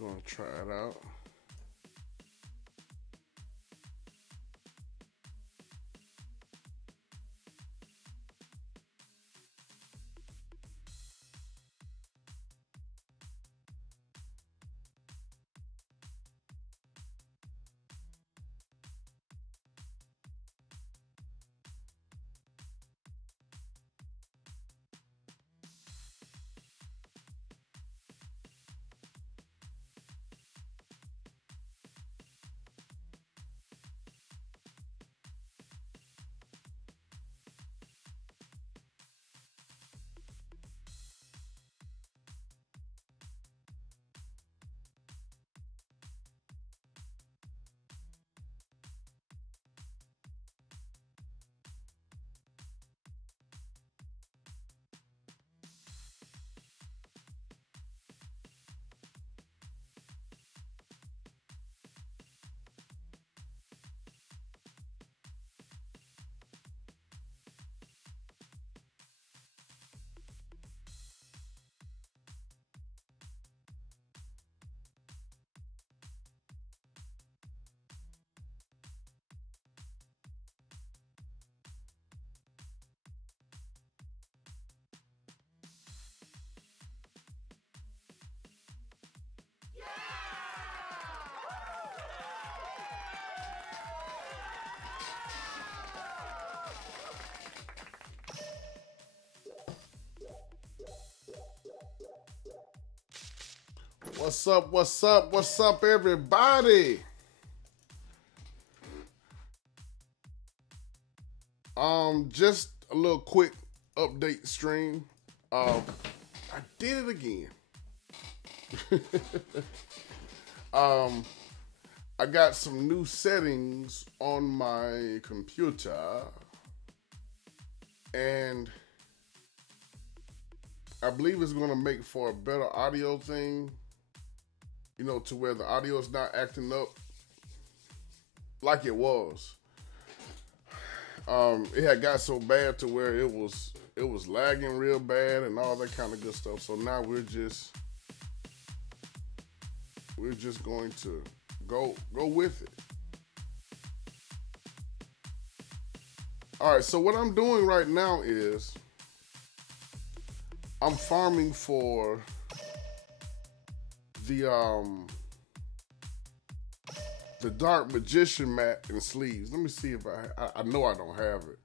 gonna try it out. What's up, what's up, what's up, everybody? Just a little quick update stream. I did it again. I got some new settings on my computer, and I believe it's gonna make for a better audio thing. You know, to where the audio is not acting up like it was. It had got so bad to where it was lagging real bad and all that kind of good stuff. So now we're just going to go with it. All right, so what I'm doing right now is I'm farming for the Dark Magician mat and sleeves. Let me see if I know I don't have it.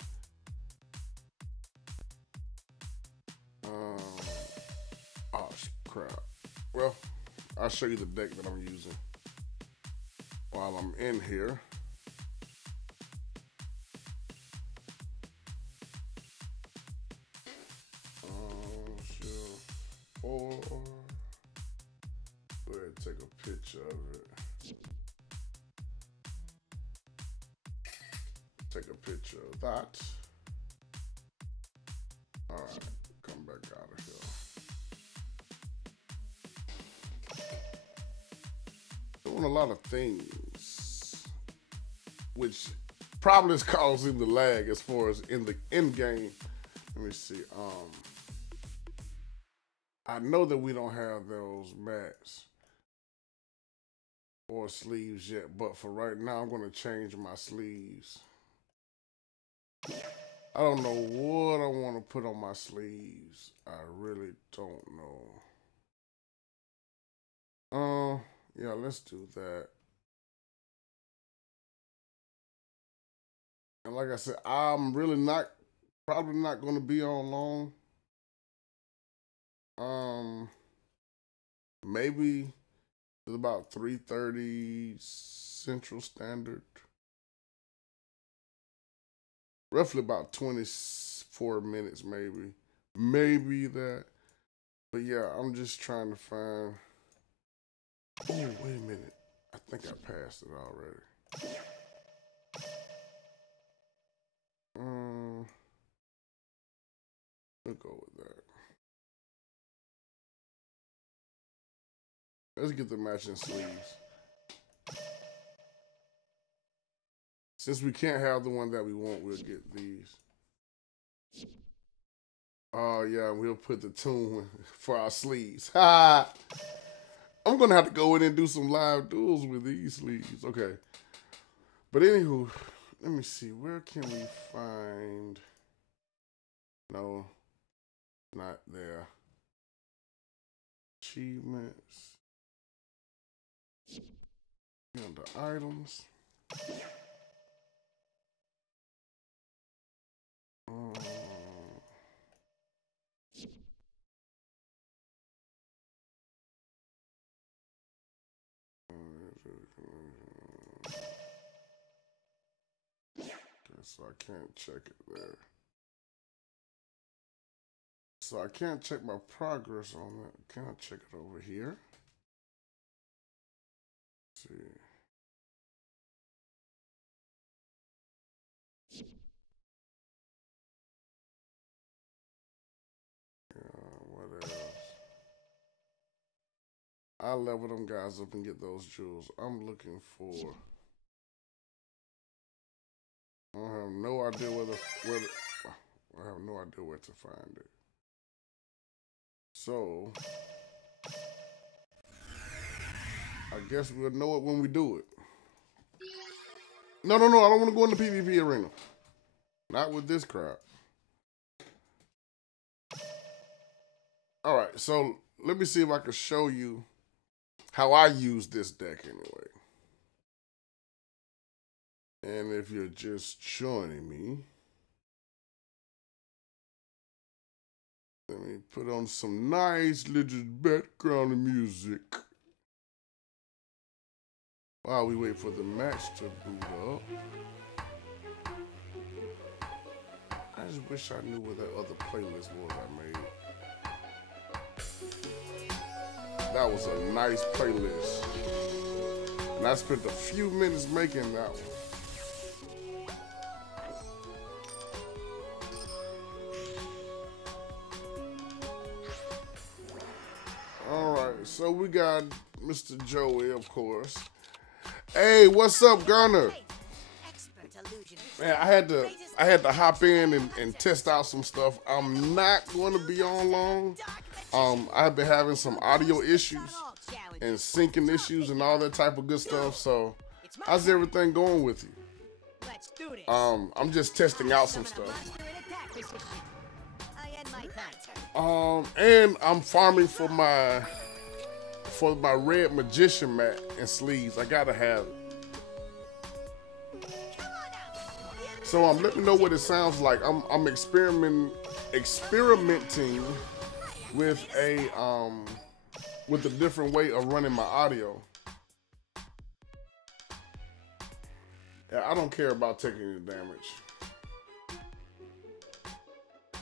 Oh crap. Well, I'll show you the deck that I'm using while I'm in here. Or go ahead and take a picture of it. Take a picture of that. All right, come back out of here. Doing a lot of things, which probably is causing the lag as far as in the end game. Let me see. I know that we don't have those mats or sleeves yet, but for right now, I'm gonna change my sleeves. I don't know what I want to put on my sleeves. I really don't know. Yeah, let's do that. And like I said, I'm really probably not gonna be on long. Maybe it's about 3:30 Central Standard. Roughly about 24 minutes, maybe. Maybe that. But yeah, I'm just trying to find. Oh, wait a minute. I think I passed it already. We'll go with that. Let's get the matching sleeves. Since we can't have the one that we want, we'll get these. Oh yeah, we'll put the tune for our sleeves. Ha! I'm gonna have to go in and do some live duels with these sleeves. Okay. But anywho, let me see. Where can we find? No, not there. Achievements. Under items. So I can't check it there. So I can't check my progress on it. Can I check it over here? Let's see. What else? I'll level them guys up and get those jewels. I'm looking for. I have no idea I have no idea where to find it. So I guess we'll know it when we do it. No, I don't want to go in the PvP arena. Not with this crap. All right, so let me see if I can show you how I use this deck anyway. And if you're just joining me, let me put on some nice little background music while we wait for the match to boot up. I just wish I knew where that other playlist was I made. That was a nice playlist. And I spent a few minutes making that one. So we got Mr. Joey, of course. Hey, what's up, Gunner? Man, I had to hop in and test out some stuff. I'm not going to be on long. I've been having some audio issues and syncing issues and all that type of good stuff. So, how's everything going with you? I'm just testing out some stuff. And I'm farming for my red magician mat and sleeves. I gotta have it. So let me know what it sounds like. I'm experimenting with a different way of running my audio. Yeah, I don't care about taking any damage.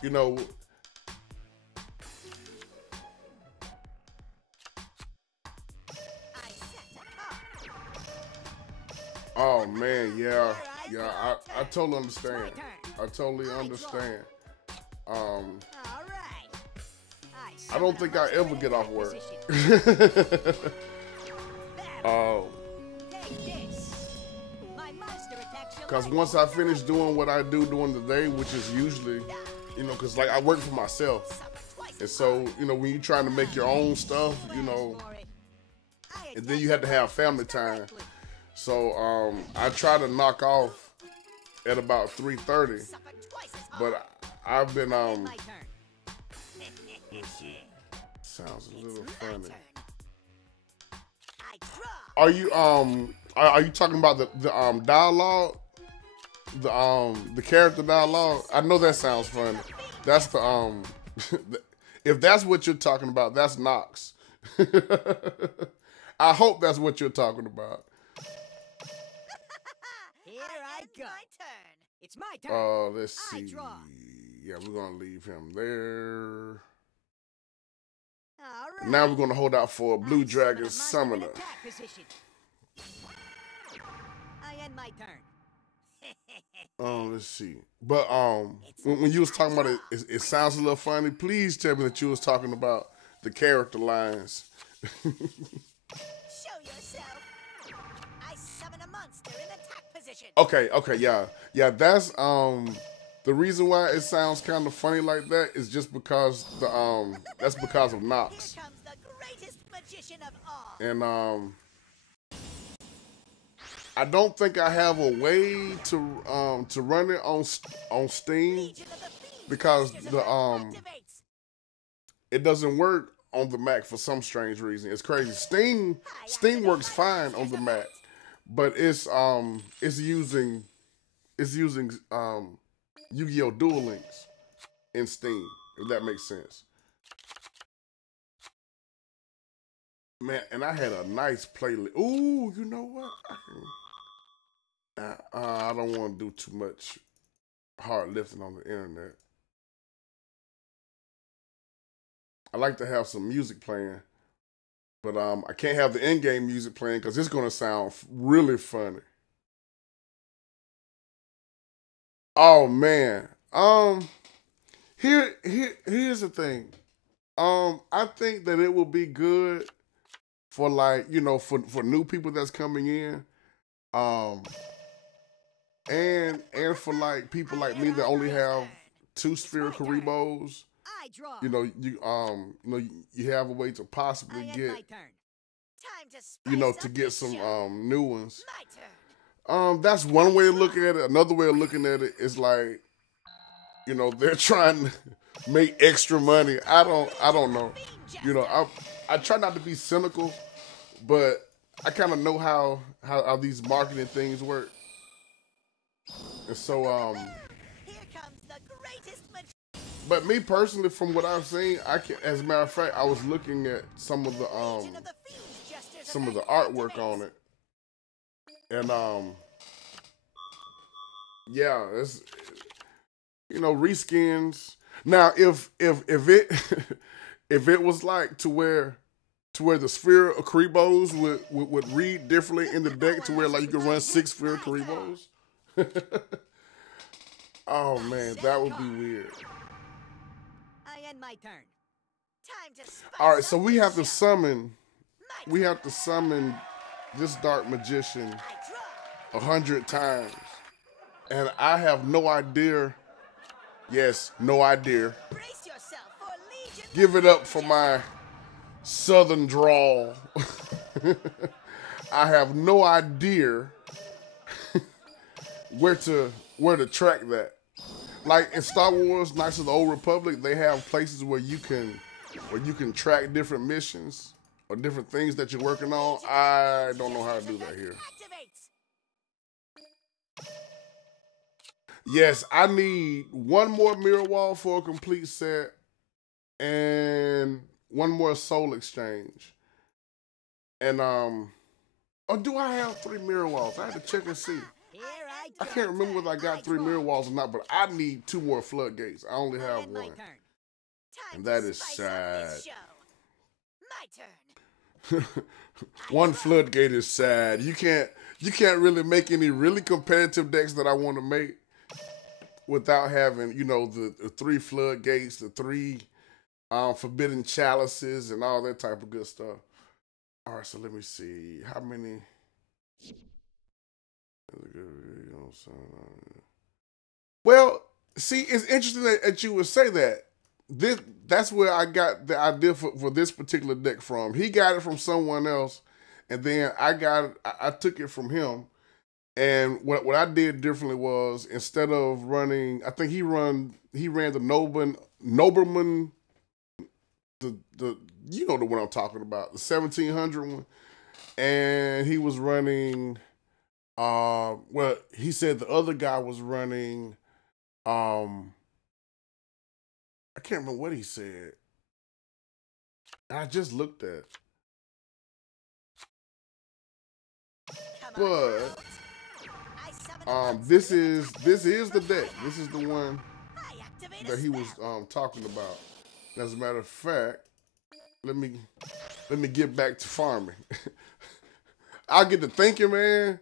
You know. Oh man, yeah, I totally understand. I totally understand. I don't think I ever get off work. Cause once I finish doing what I do during the day, which is usually, you know, cause like I work for myself, and so you know when you're trying to make your own stuff, you know, and then you have to have family time. So I try to knock off at about 3:30, but I've been let's see. Sounds a little funny. Are you talking about the dialogue? The character dialogue? I know that sounds funny. That's the if that's what you're talking about, that's Nox. I hope that's what you're talking about. It's my turn. Let's see. Yeah, we're gonna leave him there. Right. Now we're gonna hold out for a Blue Dragon Summoner. I end my turn. Let's see. But when you was talking about it sounds a little funny. Please tell me that you was talking about the character lines. Show yourself. I summon a monster in attack position. Okay, yeah. That's the reason why it sounds kind of funny like that is just because that's because of Nox. And I don't think I have a way to run it on Steam because it doesn't work on the Mac for some strange reason. It's crazy. Steam works fine on the Mac, but it's using Yu-Gi-Oh! Duel Links in Steam, if that makes sense. Man, and I had a nice playlist. Ooh, you know what? I don't want to do too much hard lifting on the internet. I like to have some music playing, but I can't have the in-game music playing because it's going to sound really funny. Oh man. Here's the thing. I think that it will be good for, like, you know, for new people that's coming in. And for like people like me that only have 2 spherical Rebos. You know, you have a way to possibly get, you know, to get some new ones. That's one way of looking at it. Another way of looking at it is like, you know, they're trying to make extra money. I don't know. You know, I try not to be cynical, but I kind of know how these marketing things work. And so but me personally, from what I've seen, as a matter of fact, I was looking at some of the artwork on it. And yeah, it's, you know, reskins. Now, if it if it was like to where the Sphere Karibos would read differently in the deck, to where like you could run 6 Sphere Karibos. Oh man, that would be weird. I end my turn. Time to spice. All right, so we have to summon this Dark Magician 100 times. And I have no idea. Yes, no idea. Give it up for my southern drawl. I have no idea where to track that. Like in Star Wars Knights of the Old Republic, they have places where you can track different missions or different things that you're working on. I don't know how to do that here. Yes, I need 1 more mirror wall for a complete set and 1 more soul exchange. And or do I have 3 mirror walls? I have to check and see. I can't remember whether I got 3 mirror walls or not, but I need 2 more floodgates. I only have 1. And that is sad. My turn. 1 floodgate is sad. You can't really make any really competitive decks that I want to make without having, you know, the 3 floodgates, the 3 forbidden chalices, and all that type of good stuff. All right, so let me see. How many? Well, see, it's interesting that you would say that. That's where I got the idea for this particular deck from. He got it from someone else, and then I took it from him. And what I did differently was, instead of running, I think he ran the Nobleman, the you know the one I'm talking about, the 1700 one, and he was running. Well, he said the other guy was running. I can't remember what he said. I just looked at. But this is the deck. This is the one that he was talking about. As a matter of fact, let me get back to farming. I get to thinking, man,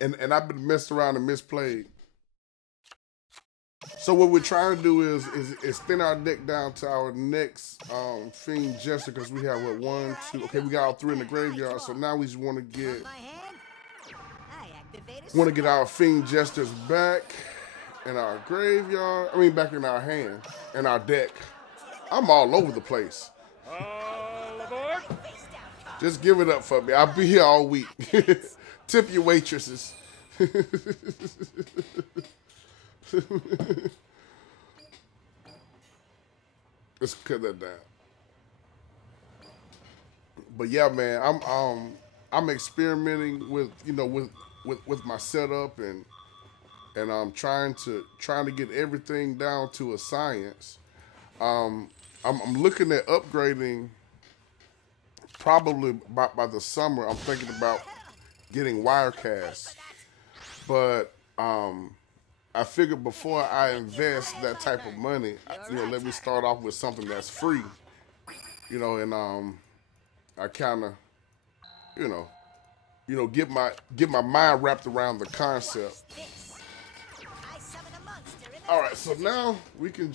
and I've been messed around and misplayed. So what we're trying to do is thin our deck down to our next Fiend Jester, because we have what, 1, 2. Okay, we got all 3 in the graveyard. So now we just want to get our Fiend Jesters back in our graveyard. I mean, back in our hand, in our deck. I'm all over the place. All aboard! Just give it up for me. I'll be here all week. Tip your waitresses. Let's cut that down. But yeah, man, I'm experimenting with with my setup and I'm trying to get everything down to a science. I'm looking at upgrading probably by the summer. I'm thinking about getting Wirecast, but I figured before I invest that type of money, let me start off with something that's free, and I kind of, get my mind wrapped around the concept. All right, so now we can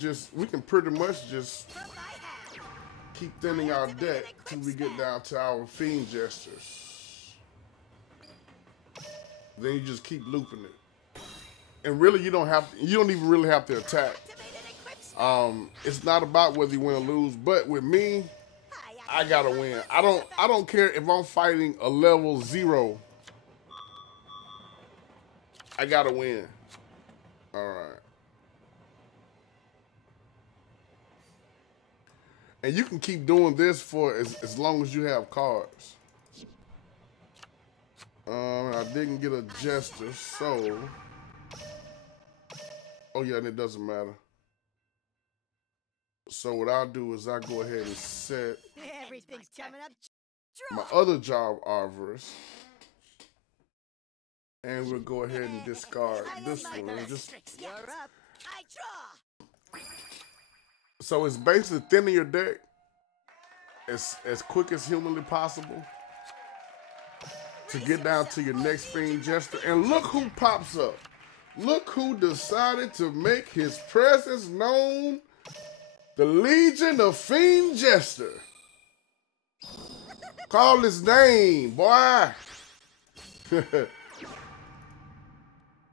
pretty much just keep thinning our deck till we get down to our Fiend Jesters. Then you just keep looping it. And really, you don't even really have to attack. It's not about whether you win or lose, but with me, I gotta win. I don't care if I'm fighting a level 0. I gotta win. All right. And you can keep doing this for as long as you have cards. I didn't get a Jester, so... Oh yeah, and it doesn't matter. So what I'll do is I'll go ahead and set Everything's coming up. my other job Arvors. And we'll go ahead and discard this one. You're up. I draw. So it's basically thinning your deck as quick as humanly possible to get down to your next Fiend Jester. And look who pops up. Look who decided to make his presence known. The Legion of Fiend Jester. Call his name, boy.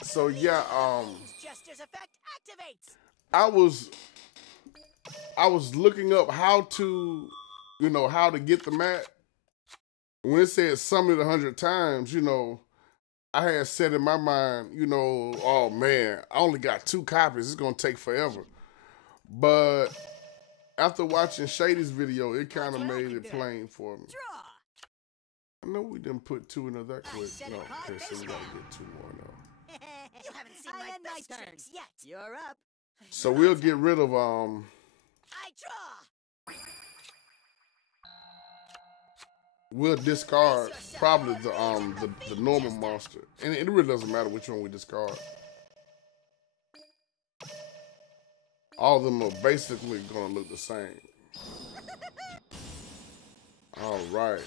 So yeah, Jester's effect activates. I was looking up how to get the mat. When it said summon it 100 times, I had said in my mind, oh man, I only got 2 copies. It's gonna take forever. But after watching Shady's video, it kind of made it plain for me. I know we didn't put 2 in there that quick. No, okay, so we gotta get 2 more now. You haven't seen my best tricks yet. You're up. So we'll get rid of I draw. we'll discard probably the normal monster. And it really doesn't matter which one we discard. All of them are basically gonna look the same. All right.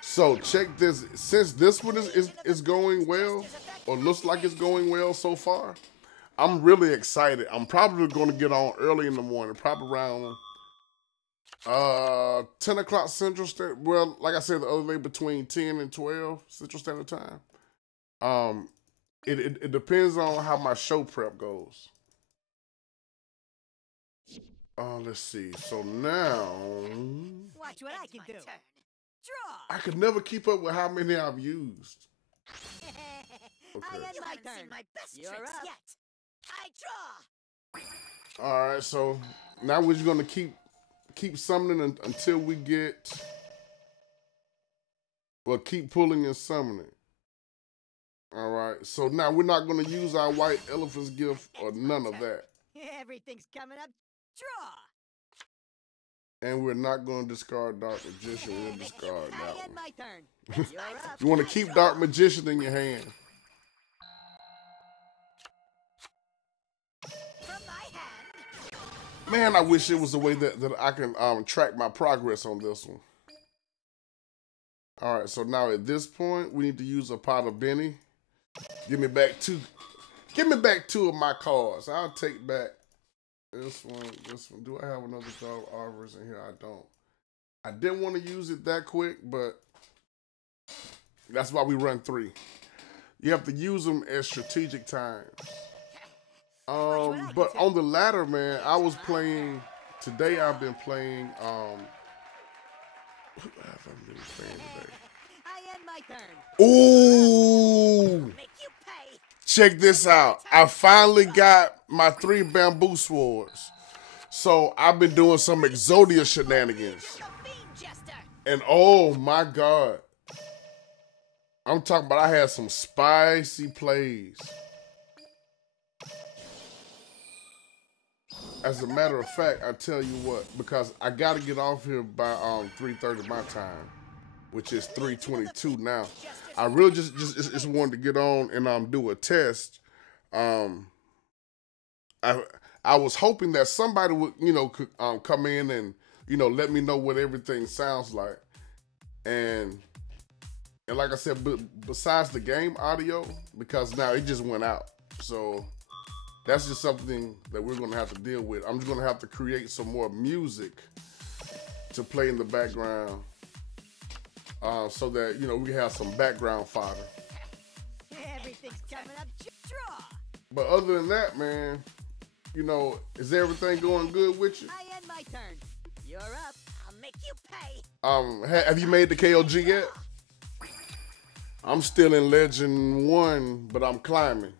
So check this. Since this one is going well, or looks like it's going well so far, I'm really excited. I'm probably going to get on early in the morning, probably around 10 o'clock Central Standard. Well, like I said the other day, between 10 and 12 Central Standard Time. It depends on how my show prep goes. Let's see. So now, Watch what I can do. Draw. I could never keep up with how many I've used. Okay. I haven't seen my best tricks yet. I draw. All right, so now we're just gonna keep summoning until we get. Well, keep pulling and summoning. All right, so now we're not gonna use our white elephant's gift or none of that. Everything's coming up. Draw. And we're not gonna discard Dark Magician. We'll discard that one. My turn. You're up. You want to keep Dark Magician in your hand. Man, I wish it was a way that I can track my progress on this one. All right, so now at this point, we need to use a pot of Benny. Give me back 2 of my cards. I'll take back this one. Do I have another dog Arbors in here? I don't. I didn't want to use it that quick, but that's why we run 3. You have to use them at strategic times. But on the ladder, man, I was playing today. I've been playing Who have I been playing today? I end my turn. Ooh! Make you pay. Check this out. I finally got my 3 bamboo swords. So I've been doing some Exodia shenanigans. And oh my God. I'm talking about I had some spicy plays. As a matter of fact, I tell you what, because I got to get off here by 3:30 my time, which is 3:22 now. I really just wanted to get on and do a test. I was hoping that somebody would could come in and let me know what everything sounds like, and like I said, besides the game audio, because now it just went out, so. That's just something that we're going to have to deal with. I'm just going to have to create some more music to play in the background so that, we have some background fodder. Everything's coming up. Draw. But other than that, man, is everything going good with you? I end my turn. You're up. I'll make you pay. Have you made the KOG yet? I'm still in Legend 1, but I'm climbing.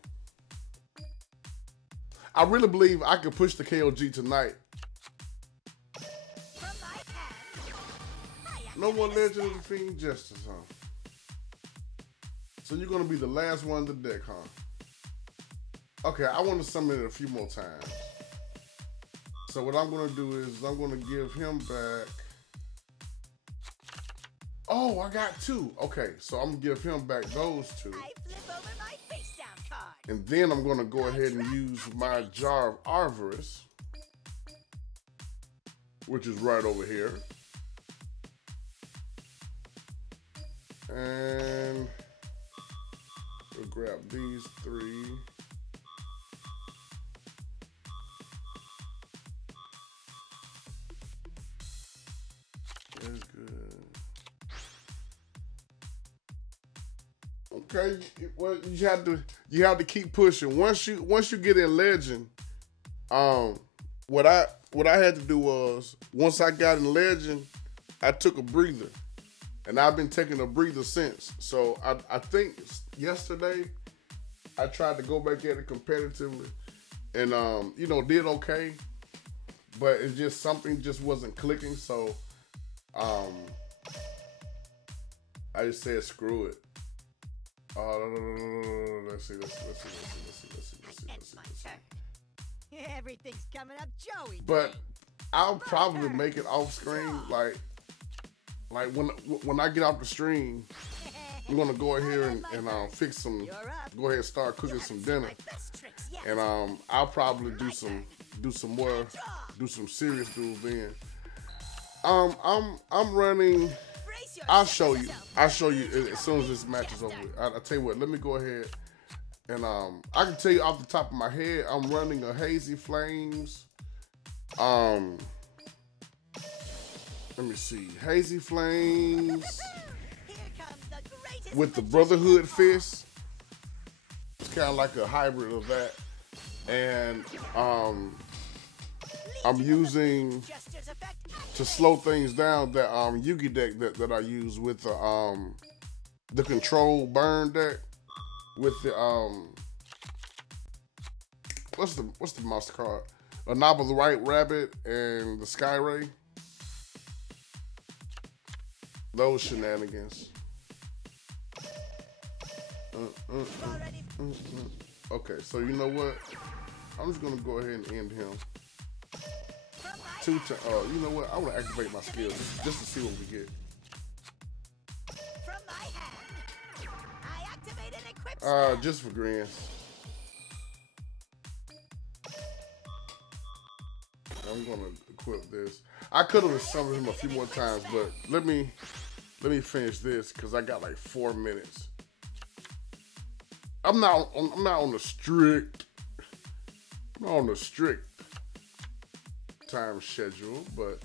I really believe I could push the KOG tonight. No more Legend of the Fiend Justice, huh? So you're going to be the last one to deck, huh? Okay, I want to summon it a few more times. So what I'm going to do is I'm going to give him back... Oh, I got 2. Okay, so I'm going to give him back those 2. And then I'm going to go ahead and use my Jar of Arvarice, which is right over here. And we'll grab these 3. That's good. Okay, well you have to keep pushing. Once you get in Legend, what I had to do was once I got in Legend, I took a breather, and I've been taking a breather since. So I think yesterday I tried to go back at it competitively, and did okay, but it's just something just wasn't clicking. So I just said screw it. Let's see. Everything's coming up, Joey. But I'll probably make it off screen, like when I get off the stream, I'm gonna go ahead and fix some. Go ahead and start cooking some dinner, and I'll probably do some serious duels then. I'm running. I'll show you as soon as this match is over. I'll tell you what. Let me go ahead and I can tell you off the top of my head. I'm running a Hazy Flames. Let me see. Hazy Flames with the Brotherhood Fist. It's kind of like a hybrid of that, and I'm using to slow things down that Yugi deck that I use with the Control Burn deck with the what's the monster card? A Knob of the White Rabbit and the Sky Ray. Those shenanigans. Okay, so you know what? I'm just gonna go ahead and end him. You know what? I want to activate my skills just to see what we get. From my hand, I activate an equip just for grins. I'm gonna equip this. I could have summoned him a few more times, but let me finish this because I got like 4 minutes. I'm not on the strict time schedule, but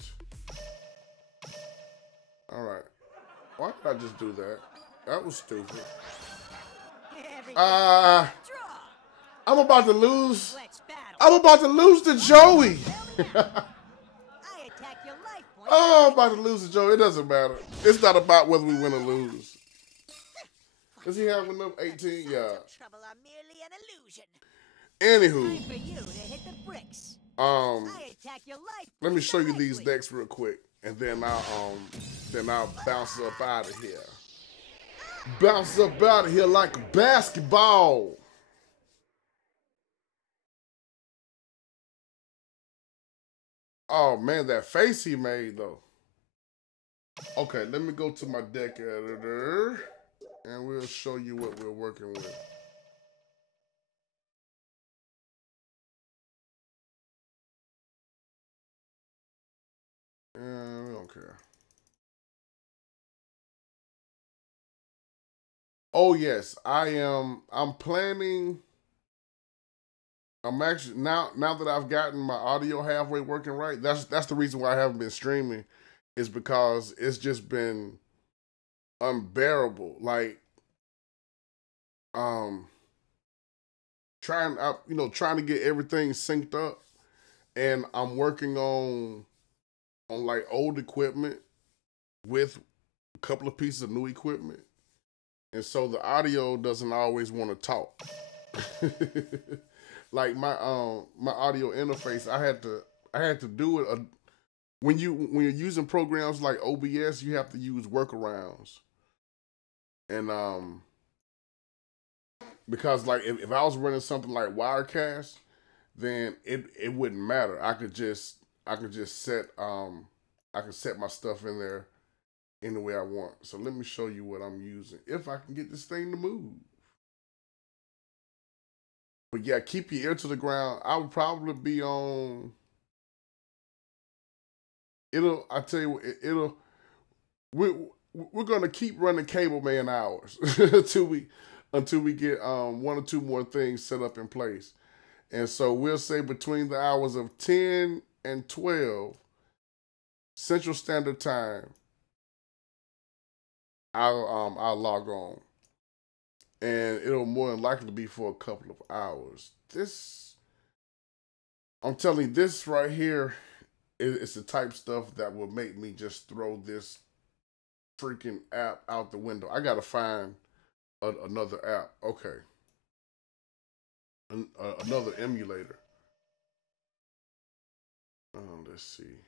all right. Why did I just do that? That was stupid. I'm about to lose. I'm about to lose to Joey. Oh, I'm about to lose to Joe. It doesn't matter. It's not about whether we win or lose. Does he have enough 18? Yeah. Trouble are merely an illusion. Anywho, Time for you to hit the bricks. um, I attack your life. let me show you these directly. decks real quick, and then I'll bounce up out of here. Bounce up out of here like a basketball. Oh man, that face he made though. Okay, let me go to my deck editor, and we'll show you what we're working with. And we don't care. Oh yes, I am. I'm planning. I'm actually now that I've gotten my audio halfway working right. That's the reason why I haven't been streaming, is because it's just been unbearable. Like um trying to get everything synced up, and I'm working on like old equipment with a couple of pieces of new equipment, and so the audio doesn't always want to talk. Like my audio interface, I had to do it. When you're using programs like OBS, you have to use workarounds, and because like if I was running something like Wirecast, then it wouldn't matter. I could just set I can set my stuff in there any way I want. So let me show you what I'm using if I can get this thing to move. But yeah, keep your ear to the ground. I would probably be on. I tell you what, we're gonna keep running cable man hours until we get one or two more things set up in place. And so we'll say between the hours of 10 and 12 Central Standard Time, I'll log on. And it'll more than likely be for a couple of hours. I'm telling you, this right here is the type of stuff that will make me just throw this freaking app out the window. I gotta find another app. Okay. Another emulator. Let's see.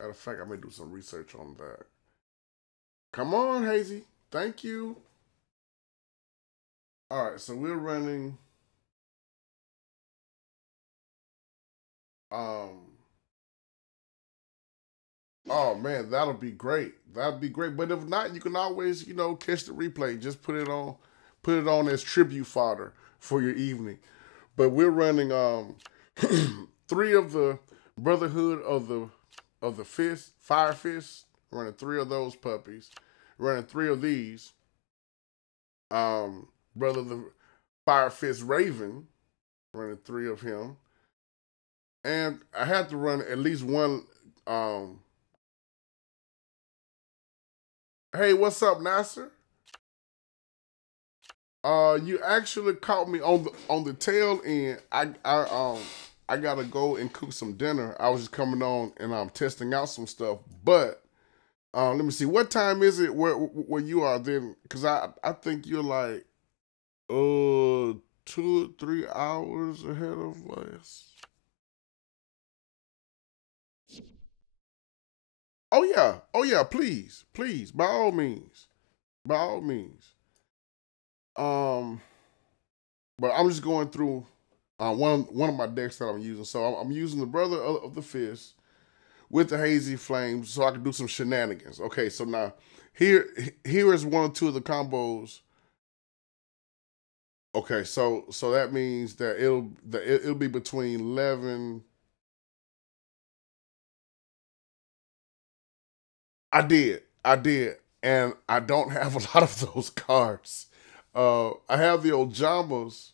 Matter of fact, I may do some research on that. Come on, Hazy. Thank you. All right, so we're running. Oh man, that'll be great. That'd be great. But if not, you can always, catch the replay. Just put it on as tribute fodder for your evening. But we're running three of the Brotherhood of the Fist, Fire Fist, running three of those puppies, running three of these. Brother the Fire Fist Raven, running three of him. And I had to run at least one. Hey, what's up, Nasser? You actually caught me on the tail end. I gotta go and cook some dinner. I was just coming on and I'm testing out some stuff. But let me see, what time is it where you are then? Because I think you're like 2 or 3 hours ahead of us. Oh yeah, please, by all means, by all means. Um, but I'm just going through one of my decks that I'm using. So I'm using the Brother of the Fist with the Hazy Flames, so I can do some shenanigans. Okay, so now here is one or two of the combos. Okay, so that means that it'll be between 11. I did, and I don't have a lot of those cards. I have the Ojamas.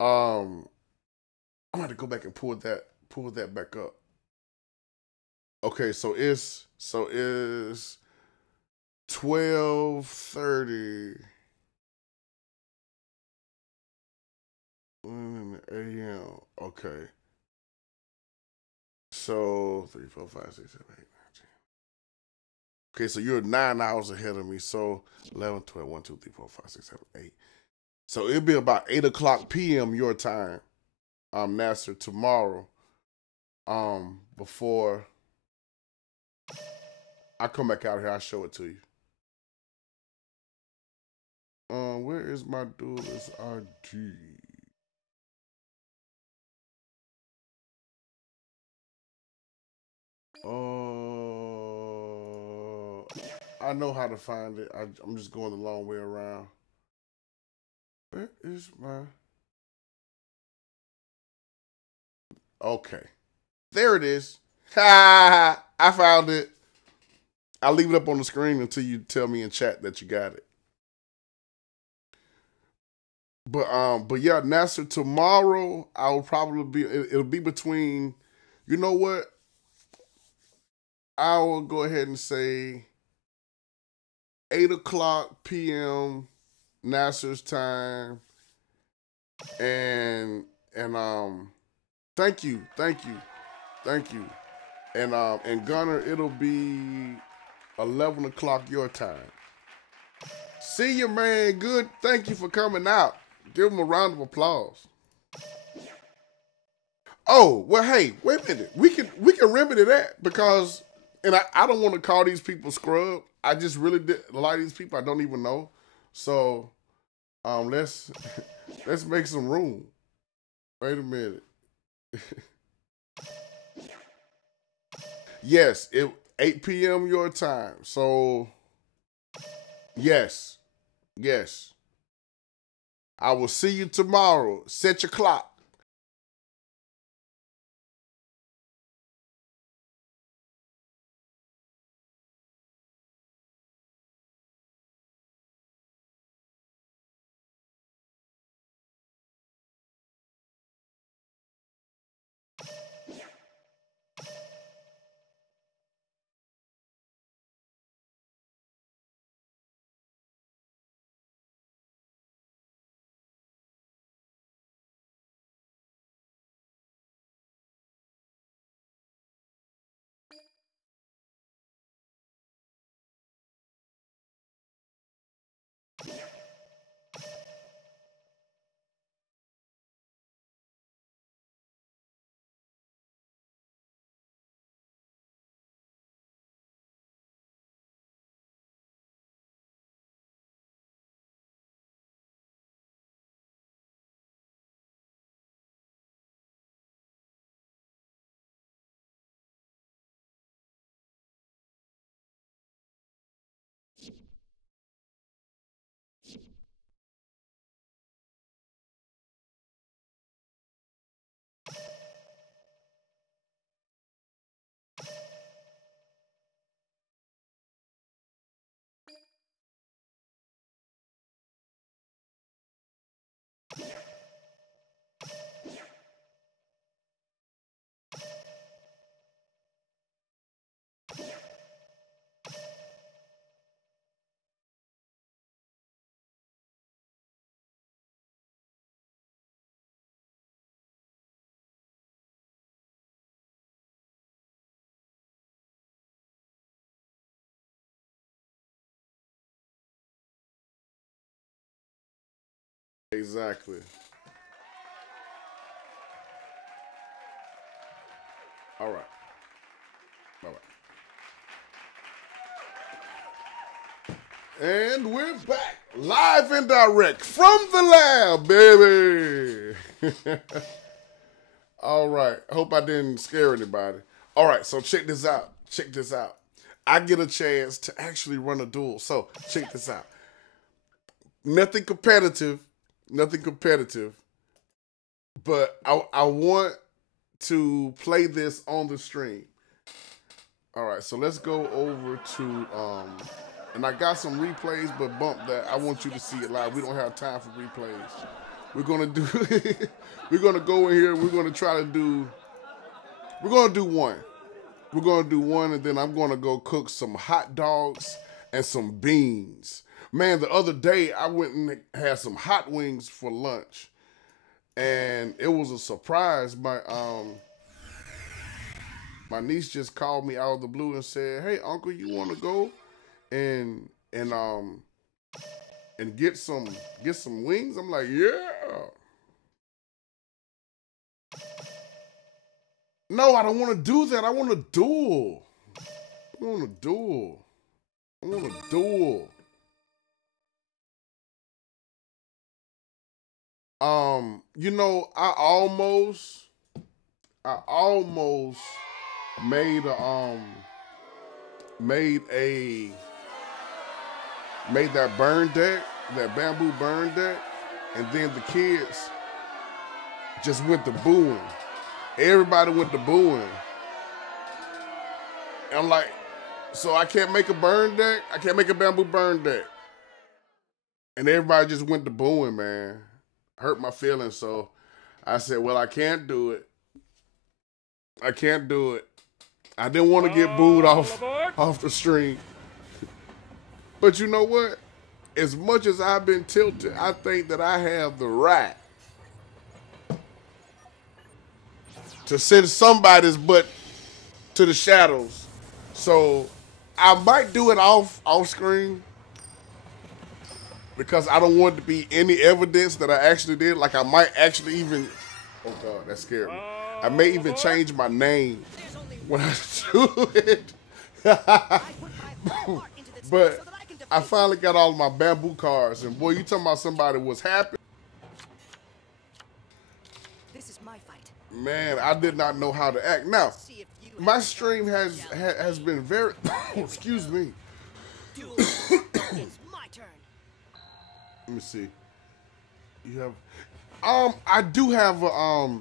I'm gonna go back and pull that back up. Okay, so it's 12:30 in the a.m. Okay, So 3, 4, 5, 6, 7, 8, 9, 10. Okay, so you're 9 hours ahead of me. So 11, 12, 1, 2, 3, 4, 5, 6, 7, 8. So it'll be about 8 o'clock p.m. your time, Nasser, tomorrow. Before I come back out here, I'll show it to you. Where is my duelist ID? I know how to find it. I'm just going the long way around. Where is my... Okay. There it is. Ha! I found it. I'll leave it up on the screen until you tell me in chat that you got it. But yeah, Nasser, tomorrow I'll probably be, it'll be between, you know what? I will go ahead and say 8 o'clock p.m. Nasser's time. And thank you. And Gunner, it'll be 11 o'clock your time. See you, man. Good. Thank you for coming out. Give him a round of applause. Oh, well, hey, wait a minute. We can remedy that because, and I don't want to call these people scrub. I just really did, a lot of these people I don't even know. So let's make some room. Wait a minute. Yes, 8 p.m. your time. So yes. I will see you tomorrow. Set your clock. Exactly. All right. Bye-bye. And we're back, live and direct from the lab, baby. All right. Hope I didn't scare anybody. All right, so check this out. I get a chance to actually run a duel. So check this out. Nothing competitive, but I want to play this on the stream. All right, so let's go over to, and I got some replays, but bump that. I want you to see it live. We don't have time for replays. We're gonna do, we're gonna go in here. We're gonna do one. We're gonna do one, and then I'm gonna go cook some hot dogs and some beans. Man, the other day I went and had some hot wings for lunch, and it was a surprise. My niece just called me out of the blue and said, "Hey, uncle, you want to go and get some wings?" I'm like, "Yeah." No, I don't want to do that. I want to duel. I want to duel. I want to duel. You know, I almost made a made that burn deck, that bamboo burn deck, and then the kids just went to booing. Everybody went to booing. And I'm like, so I can't make a burn deck? I can't make a bamboo burn deck. And everybody just went to booing, man. Hurt my feelings, so I said, well, I can't do it. I can't do it. I didn't want to get booed off the stream. But you know what? As much as I've been tilted, I think that I have the right to send somebody's butt to the shadows. So I might do it off screen because I don't want to be any evidence that I actually did. Like I might actually even, oh God, that scared me. I may even change my name when I do it. But I finally got all of my bamboo cards, and boy, you talking about somebody was happy. This is my fight. Man, I did not know how to act. Now, my stream has been very, excuse me. It's my turn. Let me see. You have, I do have a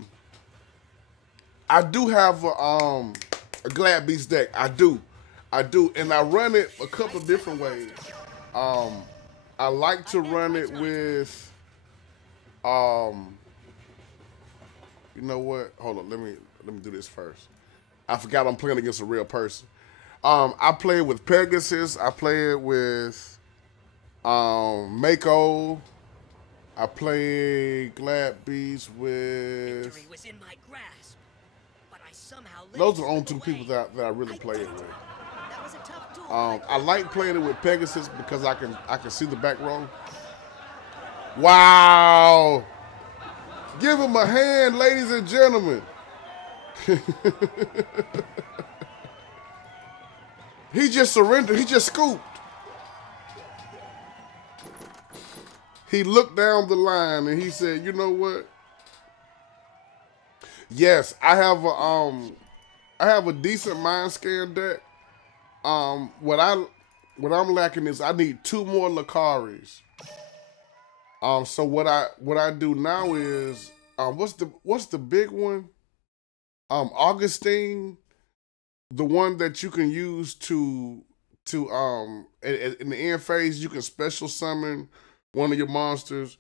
Glad Beast deck. I do, and I run it a couple different ways. I like to run it with, you know what? Hold on, let me do this first. I forgot I'm playing against a real person. I play it with Pegasus. I play it with Mako. I play Glad Beast with. Victory was in my grasp, but I somehow Those are the only two people that I really play it with. That was a tough duel. I like playing it with Pegasus because I can see the back row. Wow! Give him a hand, ladies and gentlemen. He just surrendered. He just scooped. He looked down the line and he said, "You know what? Yes, I have a decent mind scan deck. What I'm lacking is I need 2 more Lucaris. So what I do now is what's the big one? Augustine, the one that you can use to in the end phase you can special summon one of your monsters,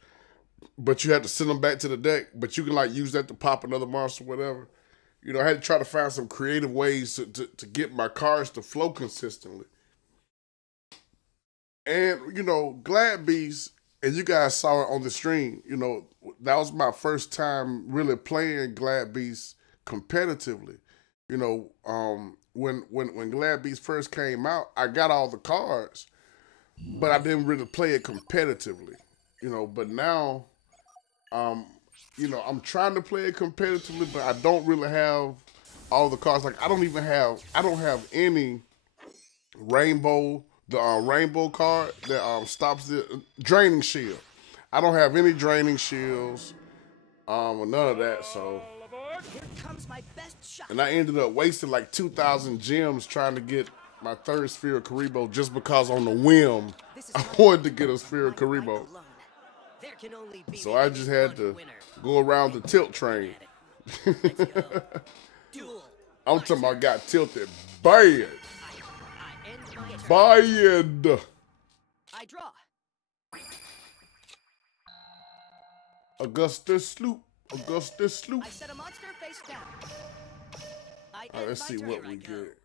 but you have to send them back to the deck. But you can like use that to pop another monster, whatever. You know, I had to try to find some creative ways to get my cards to flow consistently. And you know, Glad Beast, and you guys saw it on the stream. You know, that was my first time really playing Glad Beast competitively. You know, when Glad Beast first came out, I got all the cards, but I didn't really play it competitively. You know, but now, you know, I'm trying to play it competitively, but I don't really have all the cards. Like I don't have any rainbow. The rainbow card that stops the draining shield. I don't have any draining shields, or none of that. So, Here comes my best shot. and I ended up wasting like 2,000 gems trying to get my 3rd Sphere of Karibo just because on the whim I wanted to get a Sphere of Karibo. There can only be So I just had to go around the tilt train. Duel. I'm talking about got tilted bad. I end my turn. Bad. I draw. Augustus Sloop. Augustus Sloop. I set a monster face down. I All right, let's end see my what turn. we Here I go. get.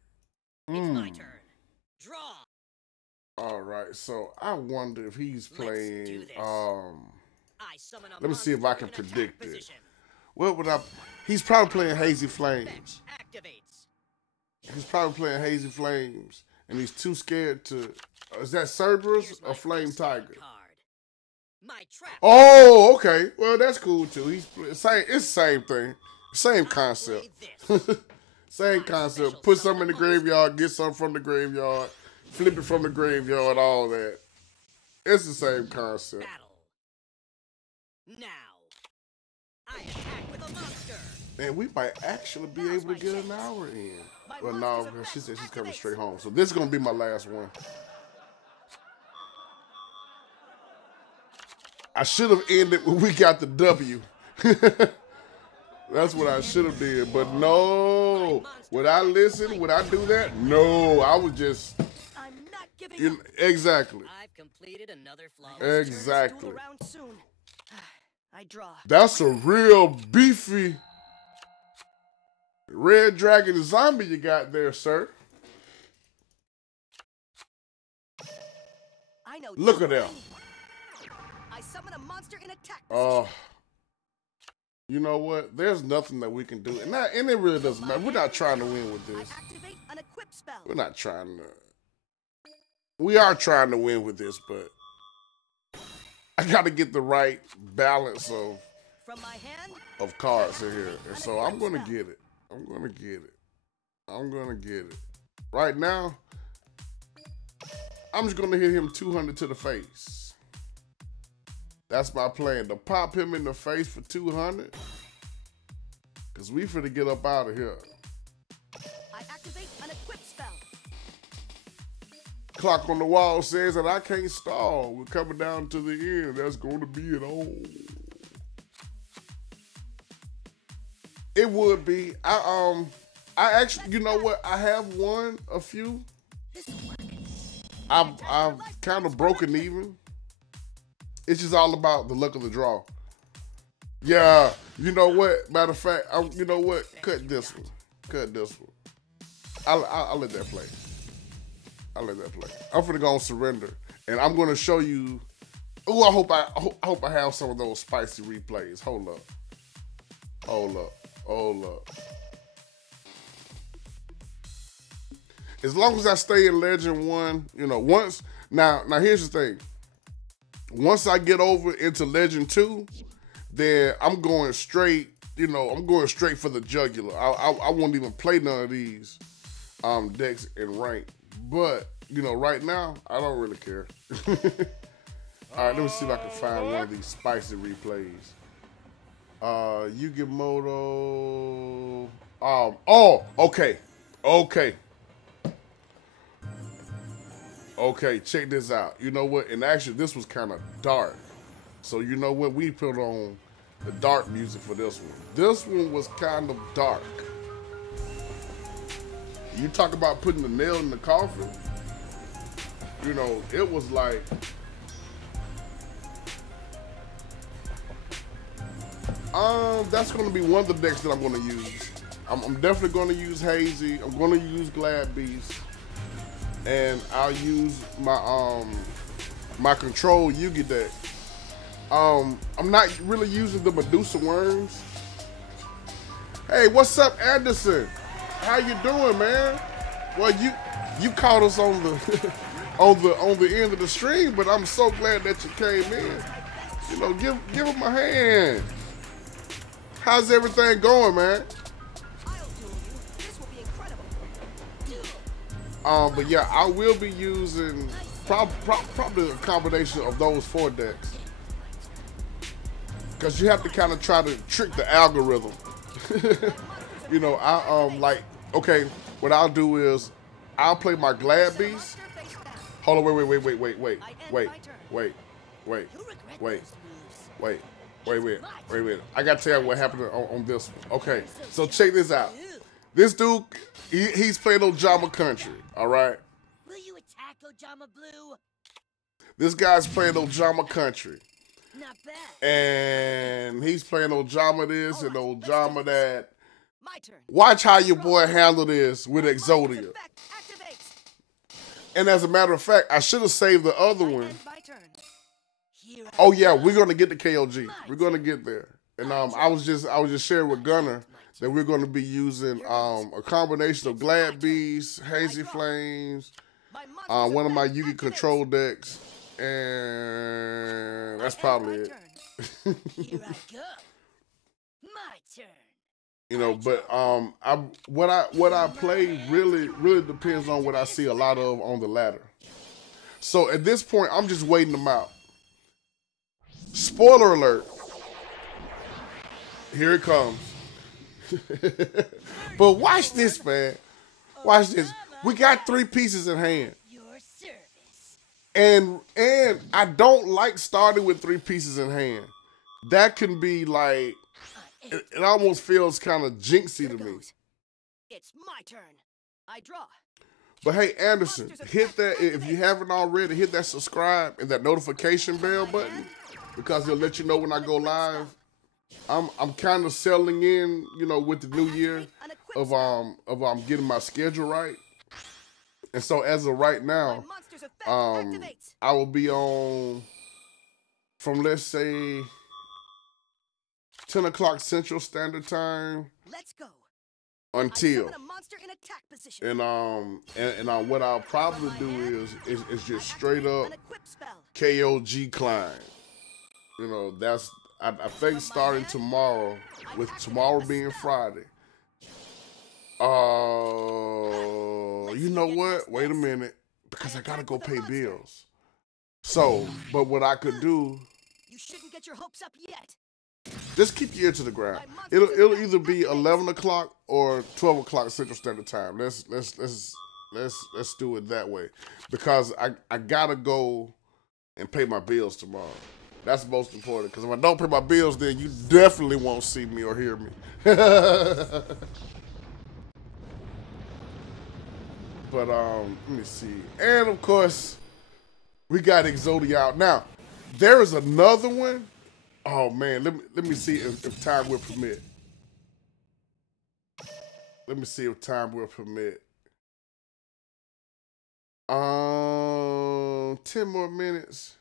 It's my turn. Draw. All right, so I wonder if he's Let's do playing. this. I summon a Let me see if I can monster in attack predict it. position. What would I? He's probably playing Hazy Flames. Activates. He's probably playing Hazy Flames, and he's too scared to. Is that Cerberus or Flame Tiger? Oh, okay. Well, that's cool too. It's the same thing, same concept. Same concept. Put something in the graveyard, get something from the graveyard, flip it from the graveyard, all that. It's the same concept. Now, I attack with a monster. And we might actually be able to get an hour in. Well, no, she said she's coming straight home. So this is going to be my last one. I should have ended when we got the W. That's what I should have did. But no. Would I listen? Would I do that? No. I was just... I'm not giving up. Exactly. I've completed another flawless Exactly. I draw. That's a real beefy red dragon zombie you got there, sir. I know. Look at them. I summon a monster in attack Oh. You know what? There's nothing that we can do. And it really doesn't matter. We're not trying to win with this. I activate an equip spell. We're not trying to. We are trying to win with this, but I got to get the right balance From my hand of cards in here. And so I'm going to get it. I'm going to get it. I'm going to get it. Right now, I'm just going to hit him 200 to the face. That's my plan, to pop him in the face for 200. Because we finna get up out of here. I activate an equip spell. Clock on the wall says that I can't stall. We're coming down to the end. That's going to be it all. It would be. I actually, you know what? I have won a few. I've kind of broken even. It's just all about the luck of the draw. Yeah, you know what? Matter of fact, you know what? Cut this one. Cut this one. I'll let that play. I'll let that play. I'm finna go on surrender, and I'm gonna show you. Oh, I hope I have some of those spicy replays. Hold up. Hold up. Hold up. As long as I stay in Legend 1, you know, once. Now here's the thing. Once I get over into Legend 2, then I'm going straight, you know, I'm going straight for the jugular. I won't even play none of these decks in rank. But, you know, right now, I don't really care. All right, let me see if I can find one of these spicy replays. Yugimoto. Oh, okay. Okay, check this out. You know what? And actually, this was kind of dark. So you know what? We put on the dark music for this one. This one was kind of dark. You talk about putting the nail in the coffin. You know, it was like... that's going to be one of the decks that I'm going to use. I'm definitely going to use Hazy. I'm going to use Glad Beast. And I'll use my my control Yugi deck. I'm not really using the Medusa Worms. Hey, what's up, Anderson? How you doing, man? Well, you caught us on the on the end of the stream, but I'm so glad that you came in. You know, give him a hand. How's everything going, man? But yeah, I will be using probably a combination of those 4 decks. Because you have to kind of try to trick the algorithm. You know, like, okay, what I'll do is I'll play my Glad Beast. Hold on, wait. I gotta tell you what happened on this one. Okay, so check this out. This dude, he's playing Ojama Country, all right? Will you attack Ojama Blue? This guy's playing Ojama Country. Not bad. And he's playing Ojama this and Ojama that. My turn. Watch how your boy handle this with Exodia. And as a matter of fact, I should have saved the other one. Oh yeah, we're gonna get the KOG. We're gonna get there. And I was just sharing with Gunner that we're going to be using a combination of Glad Bees, Hazy Flames, one of my Yugi control decks, and that's probably it. Here I go. My turn. You know, but what I play really depends on what I see a lot of on the ladder. So at this point, I'm just waiting them out. Spoiler alert. Here it comes. But watch this, man. Watch this. We got 3 pieces in hand. Your service. And I don't like starting with 3 pieces in hand. That can be like, it almost feels kind of jinxy to me. It's my turn. I draw. But hey, Anderson, hit that, if you haven't already, hit that subscribe and that notification bell button, because it'll let you know when I go live. I'm kind of settling in, you know, with the new year of getting my schedule right. And so as of right now, I will be on from, let's say, 10 o'clock Central Standard Time. Let's go. Until. And what I'll probably do is just straight up KOG climb. You know, that's I think starting tomorrow, with tomorrow being Friday. You know what? Wait a minute, because I gotta go pay bills. So, but what I could do, you shouldn't get your hopes up yet. Just keep your ear to the ground. It'll either be 11 o'clock or 12 o'clock Central Standard Time. Let's do it that way, because I gotta go and pay my bills tomorrow. That's most important, because if I don't pay my bills, then you definitely won't see me or hear me. But let me see. And of course, we got Exodia out. Now, there is another one. Oh man, let me see if time will permit. Let me see if time will permit. 10 more minutes.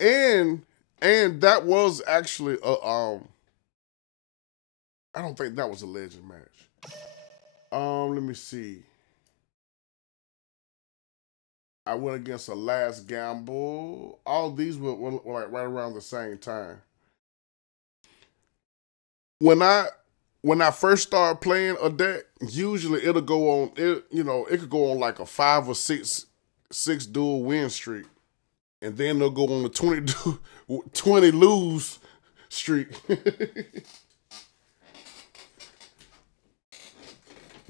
And that was actually I don't think that was a legend match. Let me see. I went against a last gamble. All these were like right around the same time. When I first started playing a deck, usually it'll go on. It could go on like a 5 or 6 dual win streak, and then they'll go on the 20 lose streak.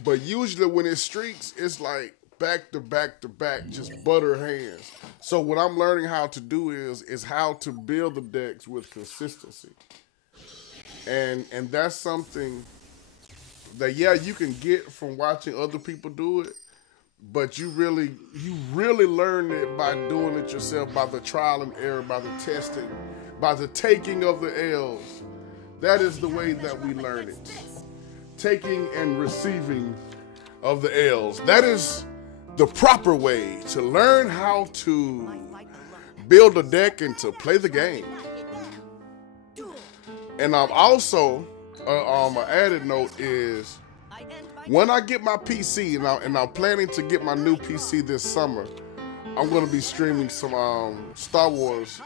But usually when it streaks, it's like back to back to back, just butter hands. So what I'm learning how to do is how to build the decks with consistency. And that's something that, yeah, you can get from watching other people do it, but you really learn it by doing it yourself, by the trial and error, by the testing, by the taking of the L's. That is the way that we learn it. Taking and receiving of the L's. That is the proper way to learn how to build a deck and to play the game. And also, an added note is, when I get my PC, and I'm planning to get my new PC this summer, I'm going to be streaming some Star Wars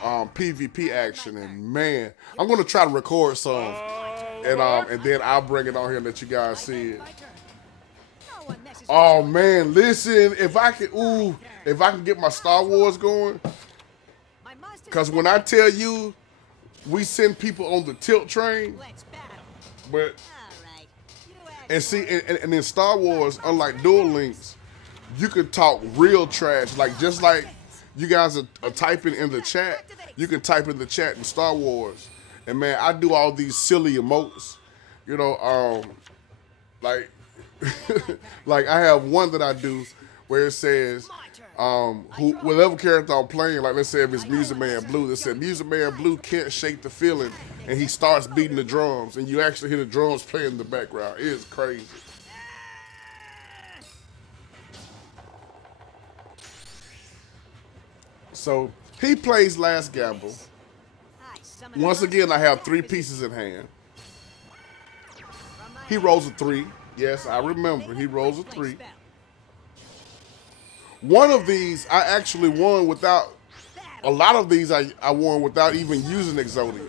PvP action, and man, I'm going to try to record some, and then I'll bring it on here and let you guys see it. Oh man, listen, if I can get my Star Wars going, because when I tell you, we send people on the tilt train, but and see, and in Star Wars, unlike Duel Links, you can talk real trash, like just like you guys are typing in the chat, you can type in the chat in Star Wars, and man, I do all these silly emotes, like like I have one that I do where it says, whatever character I'm playing, like let's say if it's Music Man Blue, that said Music Man Blue can't shake the feeling, and he starts beating the drums, and you actually hear the drums playing in the background. It is crazy. So he plays Last Gamble. Once again, I have 3 pieces in hand. He rolls a 3. Yes, I remember. He rolls a 3. One of these I actually won without. A lot of these I won without even using Exodia.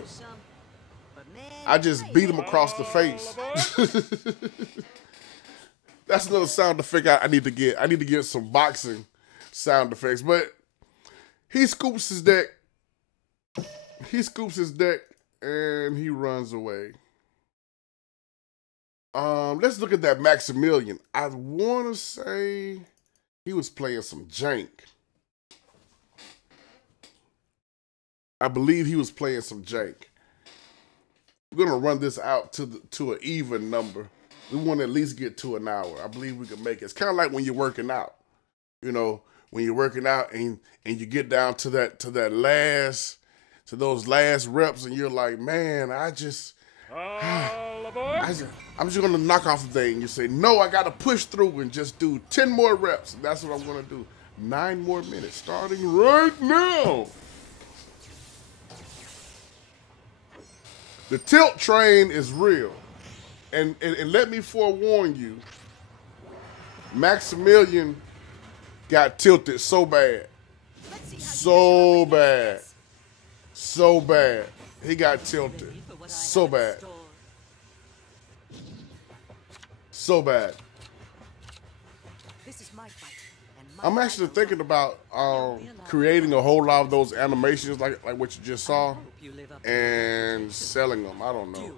I just beat him across the face. That's another sound effect I need to get. I need to get some boxing sound effects. But he scoops his deck. He scoops his deck and he runs away. Let's look at that Maximilian. I want to say he was playing some jank. I believe he was playing some jank. We're gonna run this out to an even number. We want to at least get to an hour. I believe we can make it. It's kind of like when you're working out. You know, when you're working out and you get down to those last reps, and you're like, man, I'm just gonna knock off the thing. You say, no, I gotta push through and just do 10 more reps. And that's what I'm gonna do. 9 more minutes, starting right now. The tilt train is real. And let me forewarn you, Maximilian got tilted so bad. So bad. So bad. He got tilted. So bad. So bad. I'm actually thinking about creating a whole lot of those animations like what you just saw and selling them. I don't know.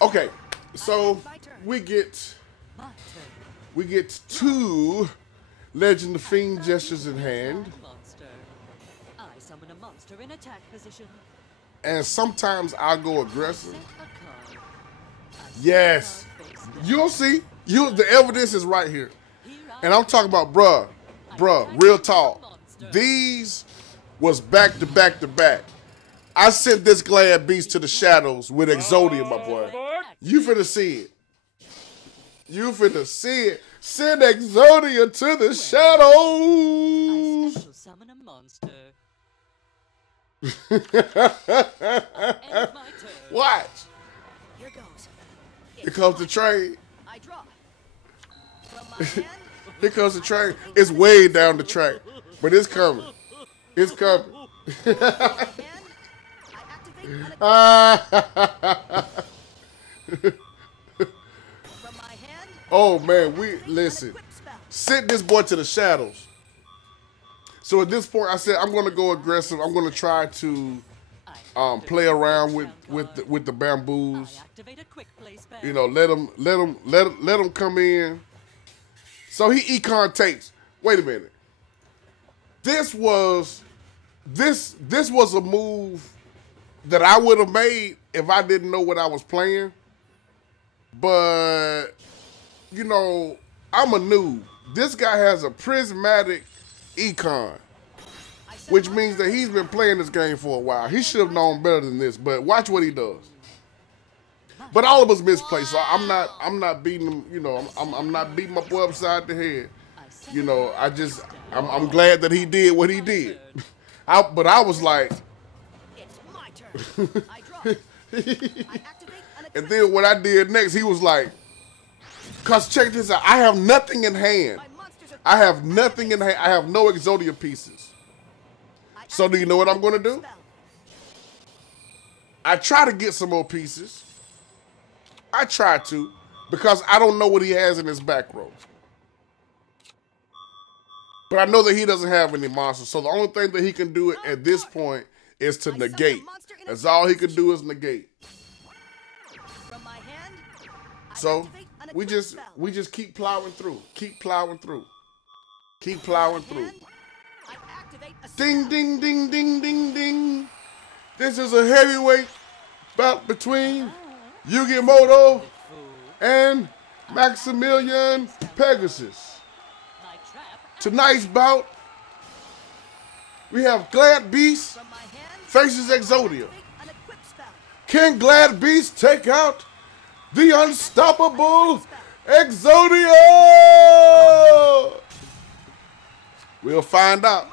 Okay, so we get 2 Legend of Fiend gestures in hand. And sometimes I'll go aggressive. Yes. You'll see. The evidence is right here. And I'm talking about, bruh, real talk. These was back to back to back. I sent this Glad Beast to the shadows with Exodia, my boy. You finna see it. You finna see it. Send Exodia to the shadows. I special summon a monster. Watch. Here goes. Here comes the train. I draw. From my hand, Here comes the train. It's way down the track, but it's coming. It's coming. from my hand, I activate from my hand, Oh man, listen. Send this boy to the shadows. So at this point, I said I'm going to go aggressive. I'm going to try to play around with the bamboos. You know, let him come in. So he econ takes. Wait a minute. This was a move that I would have made if I didn't know what I was playing. But you know, I'm a noob. This guy has a prismatic econ, which means that he's been playing this game for a while. He should have known better than this, but watch what he does. But all of us misplay, so I'm not beating him, you know, I'm not beating my boy upside the head. You know, I'm glad that he did what he did. But I was like, it's my turn. I draw. I activate and then what I did next, he was like, cause check this out, I have nothing in hand. I have nothing in hand. I have no Exodia pieces. So do you know what I'm going to do? I try to get some more pieces. I try to, because I don't know what he has in his back row. But I know that he doesn't have any monsters. So the only thing that he can do at this point is to negate. That's all he can do is negate. So we just keep plowing through. Keep plowing through. Keep plowing through. Ding, ding, ding, ding, ding, ding. This is a heavyweight bout between Yugimoto and Maximilian Pegasus. Tonight's bout, we have Glad Beast faces Exodia. Can Glad Beast take out the unstoppable Exodia? We'll find out.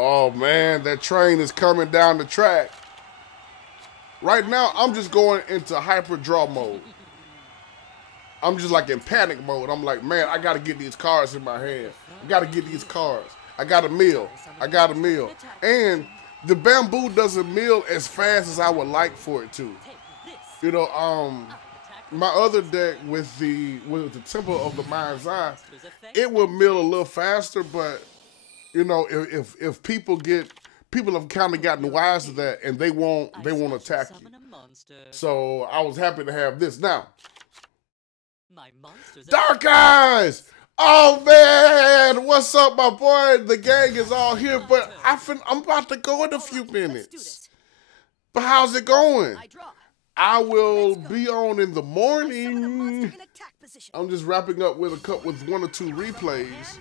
Oh man, that train is coming down the track. Right now, I'm just going into hyper draw mode. I'm just like in panic mode. I'm like, man, I gotta get these cards in my hand. I gotta get these cards. I got a meal. I got a meal. And the bamboo doesn't mill as fast as I would like for it to. You know, my other deck with the Temple of the Mind's Eye, it will mill a little faster, but you know, if people have kind of gotten wise to that and they won't attack you. So I was happy to have this. Now, Dark Eyes! Oh man, what's up, my boy? The gang is all here, but I'm about to go in a few minutes. But how's it going? I will be on in the morning. I'm just wrapping up with one or two replays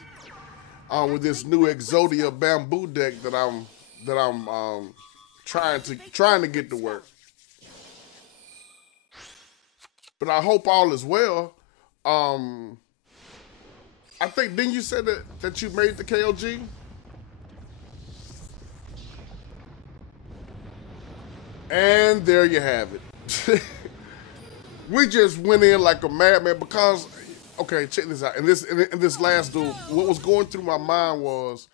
with this new Exodia bamboo deck that I'm trying to get to work. But I hope all is well. I think, didn't you say that you made the KOG? And there you have it. We just went in like a madman because, okay, check this out. In this last duel, what was going through my mind was,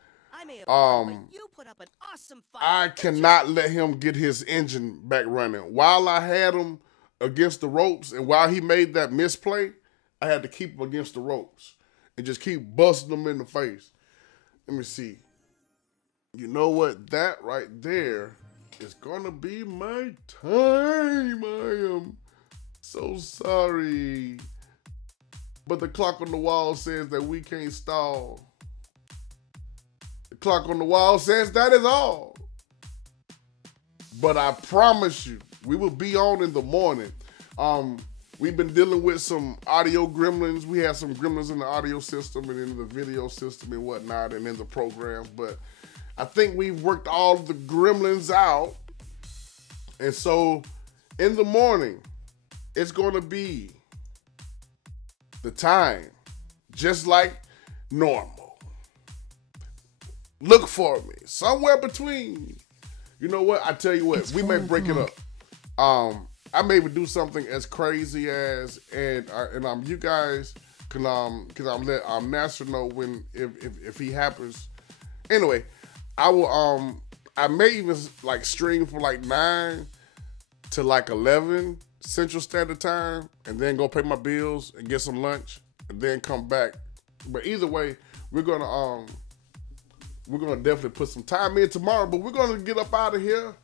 I cannot let him get his engine back running. While I had him against the ropes and while he made that misplay, I had to keep him against the ropes and just keep busting him in the face. Let me see. You know what? That right there is gonna be my time. I am so sorry. But the clock on the wall says that we can't stall. The clock on the wall says that is all. But I promise you, we will be on in the morning. We've been dealing with some audio gremlins. We had some gremlins in the audio system and in the video system and whatnot and in the program. But I think we've worked all the gremlins out. And so in the morning, it's going to be the time, just like normal. Look for me somewhere between. You know what? I tell you what, we may break it up. I may even do something as crazy as and you guys can let Nasser know when if he happens. Anyway, I will I may even like stream from like 9 to like 11 Central Standard Time and then go pay my bills and get some lunch and then come back. But either way, we're gonna definitely put some time in tomorrow, but we're gonna get up out of here.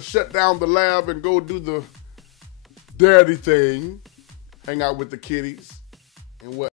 Shut down the lab and go do the daddy thing, hang out with the kiddies and what.